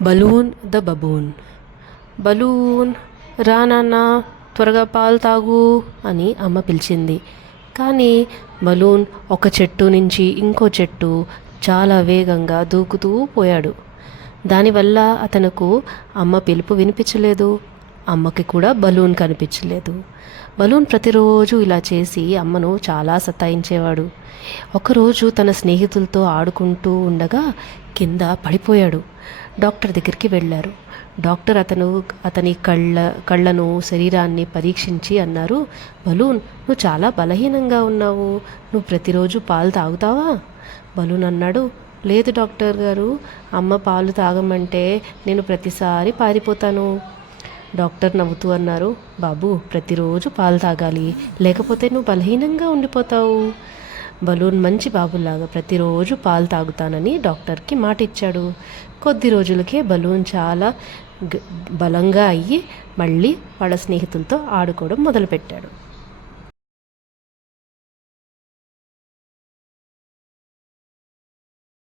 Balloon the baboon. Balloon, రా నాన్న, త్వరగా పాలు తాగు అని అమ్మ పిలిచింది. కానీ బలూన్ ఒక చెట్టు నుంచి ఇంకో చెట్టు చాలా వేగంగా దూకుతూ పోయాడు. దానివల్ల అతనుకు అమ్మ పిలుపు వినిపించలేదు. అమ్మకి కూడా బలూన్ కనిపించలేదు. బలూన్ ప్రతిరోజు ఇలా చేసి అమ్మను చాలా సతాయించేవాడు. ఒకరోజు తన స్నేహితులతో ఆడుకుంటూ ఉండగా కింద పడిపోయాడు. డాక్టర్ దగ్గరికి వెళ్ళారు. డాక్టర్ అతని కళ్ళను, శరీరాన్ని పరీక్షించి అన్నారు, బలూన్, నువ్వు చాలా బలహీనంగా ఉన్నావు. నువ్వు ప్రతిరోజు పాలు తాగుతావా? బలూన్ అన్నాడు, లేదు డాక్టర్ గారు, అమ్మ పాలు తాగమంటే నేను ప్రతిసారి పారిపోతాను. డాక్టర్ నవ్వుతూ అన్నారు, బాబు, ప్రతిరోజు పాలు తాగాలి, లేకపోతే నువ్వు బలహీనంగా ఉండిపోతావు. బలూన్ మంచి బాబులాగా ప్రతిరోజు పాలు తాగుతానని డాక్టర్కి మాట ఇచ్చాడు. కొద్ది రోజులకే బలూన్ చాలా బలంగా అయ్యి మళ్ళీ వాళ్ళ స్నేహితులతో ఆడుకోవడం మొదలుపెట్టాడు.